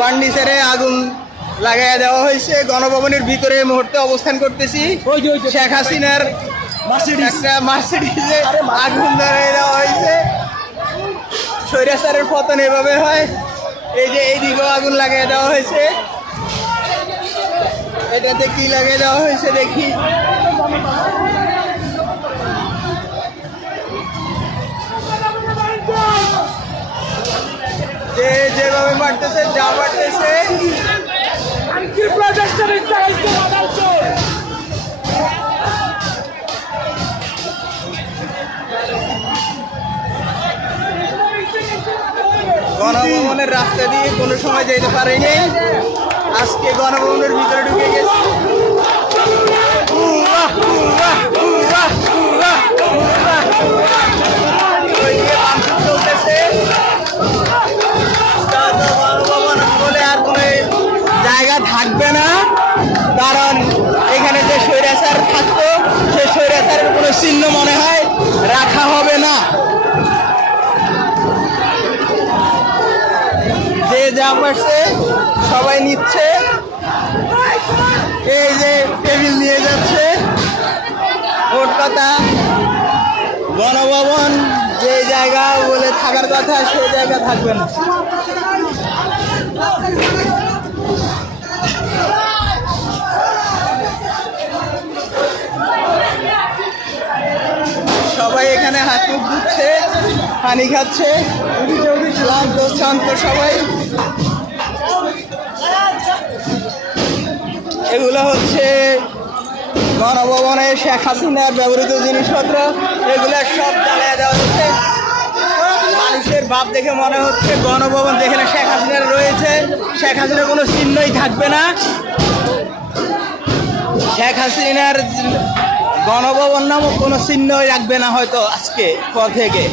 ফার্নিচারে আগুন লাগাই দেওয়া হয়েছে। গণভবনের ভিতরে এই মুহূর্তে অবস্থান করতেছি। শেখ হাসিনার একটা মার্সিডিজে আগুন ধরিয়ে দেওয়া হয়েছে। স্বৈরাচারের পতন এভাবে হয়। এই যে এইদিকেও আগুন লাগিয়ে দেওয়া হয়েছে। এটাতে কি লাগিয়ে দেওয়া হয়েছে দেখি। যে যেভাবে মারতেছে, যা মারতেছে, গণভবনের রাস্তা দিয়ে কোনো সময় যেতে পারেনি। আজকে গণভবনের ভিতরে ঢুকে গেছে। চলতেছে। গণভবন বলে আর কোনো জায়গা থাকবে না, কারণ এখানে যে স্বৈরাচার থাকতো সেই স্বৈরাচারের কোনো চিহ্ন মনে হয় রাখা হবে না। যে যা পারছে সবাই নিচ্ছে। এই যে টেবিল নিয়ে যাচ্ছে। ওর কথা, গণভবন যে জায়গা বলে থাকার কথা সেই জায়গা থাকবে না। সবাই এখানে হাত মুখ ধুচ্ছে, পানি খাচ্ছে, ক্লান্ত শান্ত সবাই। এগুলো হচ্ছে গণভবনে শেখ হাসিনার ব্যবহৃত জিনিসপত্র। এগুলো সব জ্বালিয়ে দেওয়া হচ্ছে। মানুষের ভাব দেখে মনে হচ্ছে গণভবন যেখানে শেখ হাসিনার রয়েছে, শেখ হাসিনার কোনো চিহ্নই থাকবে না। শেখ হাসিনার গণভবন নামক কোনো চিহ্নই রাখবে না হয়তো আজকে পর থেকে।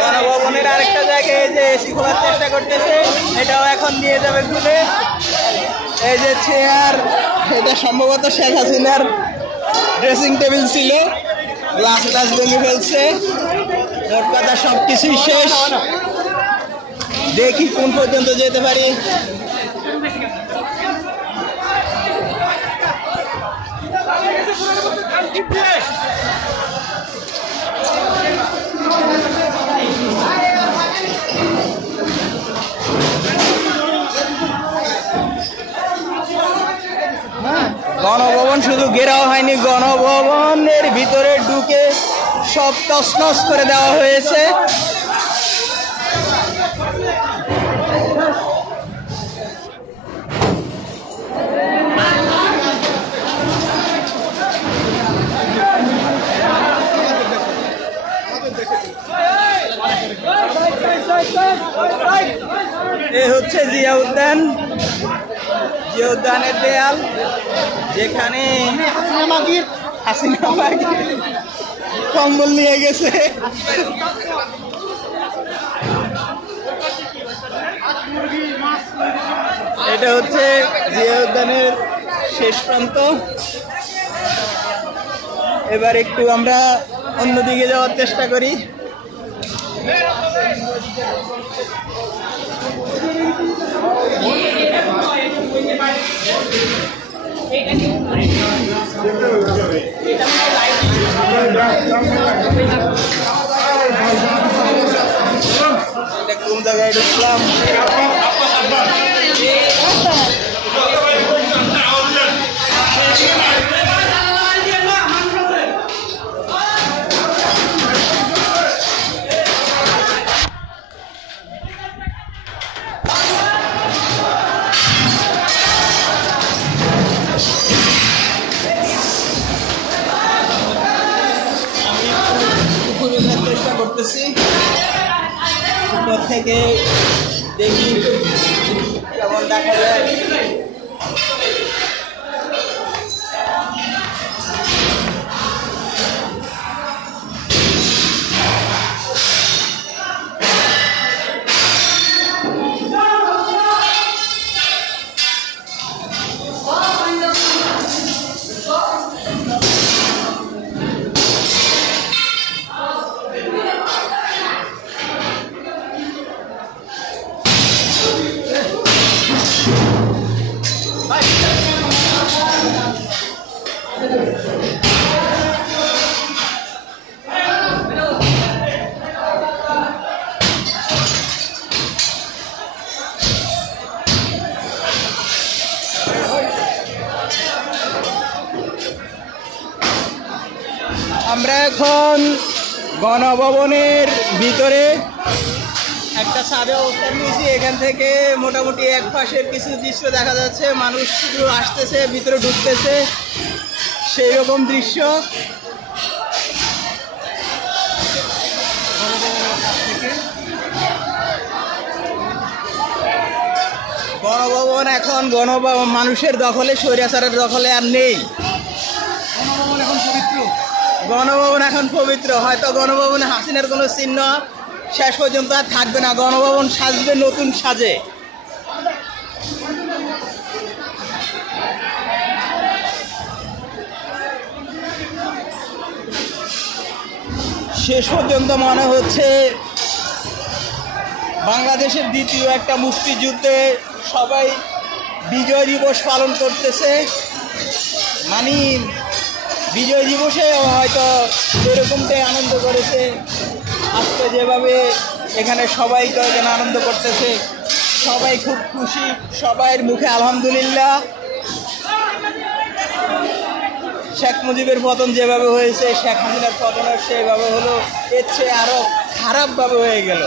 গণভবনের আরেকটা জায়গায় যে এসি খোলার চেষ্টা করতেছে, এটাও এখন নিয়ে যাবে খুলে। এই যে চেয়ার, এটা সম্ভবত শেখ হাসিনার ড্রেসিং টেবিল ছিল, গ্লাস টাস ভেঙে ফেলছে। মোট কথা সব কিছুই শেষ। দেখি কোন পর্যন্ত যেতে পারি। গণভবন শুধু ঘেরাও হয়নি, গণভবনের ভিতরে ঢুকে সব তছনছ করে দেওয়া হয়েছে। এ হচ্ছে জিয়া উদ্যান, জিয়া উদ্যানের দেয়াল, যেখানে হাসিনা কম্বল নিয়ে গেছে। এটা হচ্ছে জিয়া উদ্যানের শেষ প্রান্ত। এবার একটু আমরা অন্যদিকে যাওয়ার চেষ্টা করি। কোন জায়গায় ঢুকলাম? চেষ্টা করতেছি উপর থেকে, দেখি কেমন দেখা যায়। আমরা এখন গণভবনের ভিতরে একটা ছাদে অবস্থান নিয়েছি। এখান থেকে মোটামুটি এক পাশের কিছু দৃশ্য দেখা যাচ্ছে, মানুষ শুধু আসতেছে, ভিতরে ঢুকতেছে, সেই রকম দৃশ্য। গণভবন এখন মানুষের দখলে, স্বৈরাচারের দখলে আর নেই। গণভবন এখন পবিত্র। হয়তো গণভবনে হাসিনার কোনো চিহ্ন শেষ পর্যন্ত আর থাকবে না। গণভবন সাজবে নতুন সাজে। শেষ পর্যন্ত মনে হচ্ছে বাংলাদেশের দ্বিতীয় একটা মুক্তিযুদ্ধে সবাই বিজয় দিবস পালন করতেছে। মানে বিজয় দিবসে হয়তো এরকমটাই আনন্দ করেছে। আজকে যেভাবে এখানে সবাই কয়েকজন আনন্দ করতেছে, সবাই খুব খুশি, সবাইয়ের মুখে আলহামদুলিল্লাহ। শেখ মুজিবের পতন যেভাবে হয়েছে, শেখ হাসিনার পতন সেভাবে হলো, এর চেয়ে আরও খারাপভাবে হয়ে গেল।